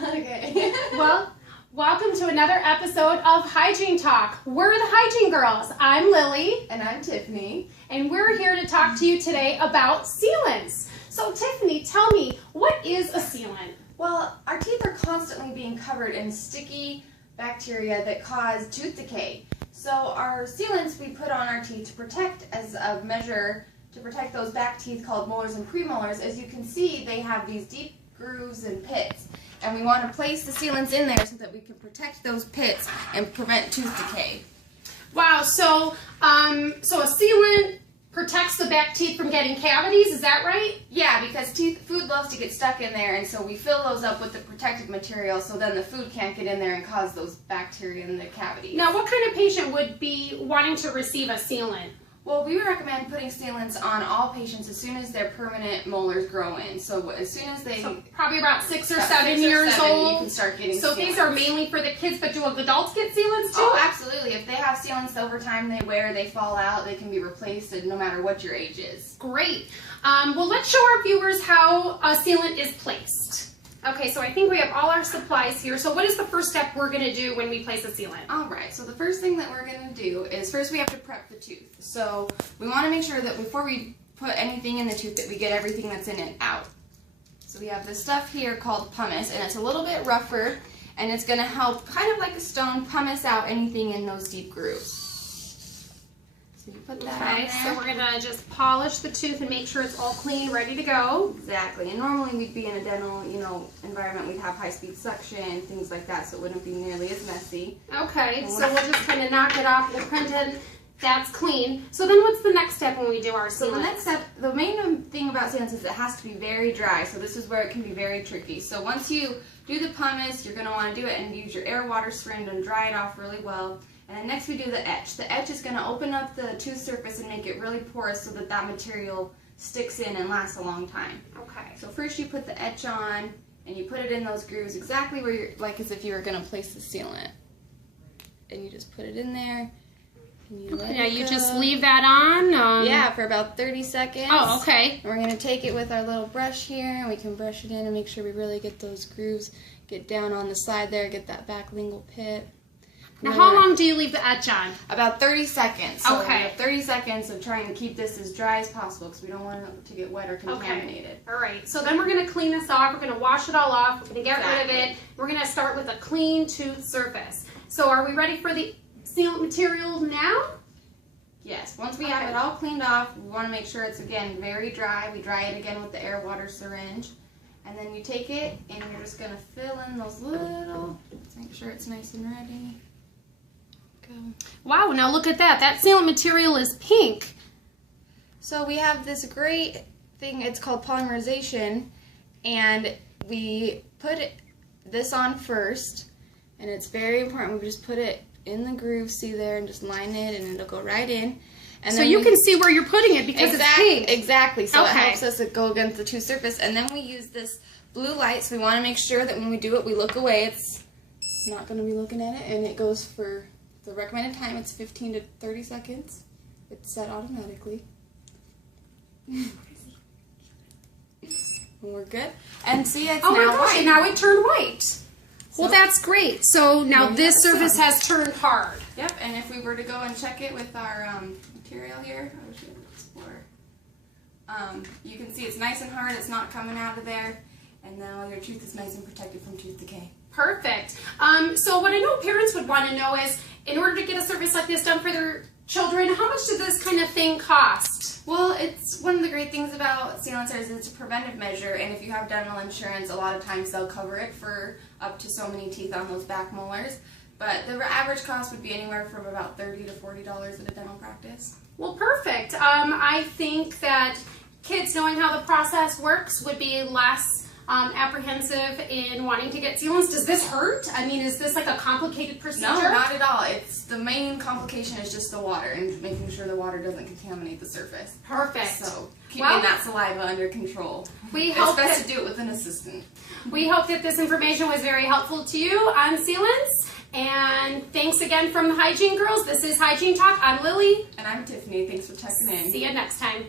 Okay. Well, welcome to another episode of Hygiene Talk. We're the Hygiene Girls. I'm Lily. And I'm Tiffany. And we're here to talk to you today about sealants. So Tiffany, tell me, what is a sealant? Well, our teeth are constantly being covered in sticky bacteria that cause tooth decay. So our sealants we put on our teeth to protect as a measure to protect those back teeth called molars and premolars. As you can see, they have these deep grooves and pits. And we want to place the sealants in there so that we can protect those pits and prevent tooth decay. Wow, so a sealant protects the back teeth from getting cavities, is that right? Yeah, because food loves to get stuck in there, and so we fill those up with the protective material so then the food can't get in there and cause those bacteria in the cavities. Now, what kind of patient would be wanting to receive a sealant? Well, we recommend putting sealants on all patients as soon as their permanent molars grow in. So as soon as they... So probably about 6 or 7 years old. You can start getting So sealants. These are mainly for the kids, but do adults get sealants too? Oh, absolutely. If they have sealants over time they wear, they fall out, they can be replaced no matter what your age is. Great. Well, let's show our viewers how a sealant is placed. Okay, so I think we have all our supplies here. So what is the first step we're going to do when we place a sealant? Alright, so the first thing that we're going to do is first we have to prep the tooth. So we want to make sure that before we put anything in the tooth that we get everything that's in it out. So we have this stuff here called pumice, and it's a little bit rougher, and it's going to help, kind of like a stone, pumice out anything in those deep grooves. So you put that on there. So we're going to just polish the tooth and make sure it's all clean, ready to go. Exactly. And normally we'd be in a dental, environment. We'd have high-speed suction, things like that, so it wouldn't be nearly as messy. Okay, so we'll just kind of knock it off and pretend that's clean. So then what's the next step when we do our sealant? So the next step, the main thing about sealants is it has to be very dry. So this is where it can be very tricky. So once you do the pumice, you're going to want to do it and use your air water syringe and dry it off really well. And then next we do the etch. The etch is going to open up the tooth surface and make it really porous so that that material sticks in and lasts a long time. Okay. So first you put the etch on and you put it in those grooves exactly where you're, like as if you were going to place the sealant. And you just put it in there. And you let it You go. just leave that on? Yeah, for about 30 seconds. Oh, okay. And we're going to take it with our little brush here and we can brush it in and make sure we really get those grooves, get down on the side there, get that back lingual pit. Now, how long do you leave the etch on? About 30 seconds. So Okay. we have 30 seconds of trying to keep this as dry as possible because we don't want it to get wet or contaminated. Okay. All right. So then we're going to clean this off. We're going to wash it all off. We're going to get rid of it. We're going to start with a clean tooth surface. So are we ready for the sealant material now? Yes. Once we have it all cleaned off, we want to make sure it's, again, very dry. We dry it again with the air water syringe. And then you take it and you're just going to fill in those little, let's make sure it's nice and ready. Go. Wow, now look at that. That sealant material is pink. So we have this great thing, it's called polymerization, and we put this on first, and it's very important. We just put it in the groove, see there, and just line it, and it'll go right in. And so then you can see where you're putting it because it's pink. Exactly, so Okay. it helps us to go against the tooth surface, and then we use this blue light, so we want to make sure that when we do it, we look away. It's not going to be looking at it, and it goes for the recommended time. It's 15 to 30 seconds. It's set automatically. And we're good. And see, it's Oh my now gosh, white. now it turned white. Well, that's great. So now we this have it surface done. has turned hard. Yep, and if we were to go and check it with our material here, I wish we could explore. You can see it's nice and hard, it's not coming out of there, and now your tooth is nice and protected from tooth decay. Perfect. So what I know parents would want to know is, in order to get a service like this done for their children, how much does this kind of thing cost? Well, it's one of the great things about sealants is it's a preventive measure, and if you have dental insurance, a lot of times they'll cover it for up to so many teeth on those back molars. But the average cost would be anywhere from about $30 to $40 at a dental practice. Well, perfect. I think that kids knowing how the process works would be less apprehensive in wanting to get sealants. Does this hurt? I mean, is this like a complicated procedure? No, not at all. It's the main complication is just the water and making sure the water doesn't contaminate the surface. Perfect. So keeping that saliva under control. We hope it's best to do it with an assistant. We hope that this information was very helpful to you on sealants. And thanks again from the Hygiene Girls. This is Hygiene Talk. I'm Lily. And I'm Tiffany. Thanks for checking in. See you next time.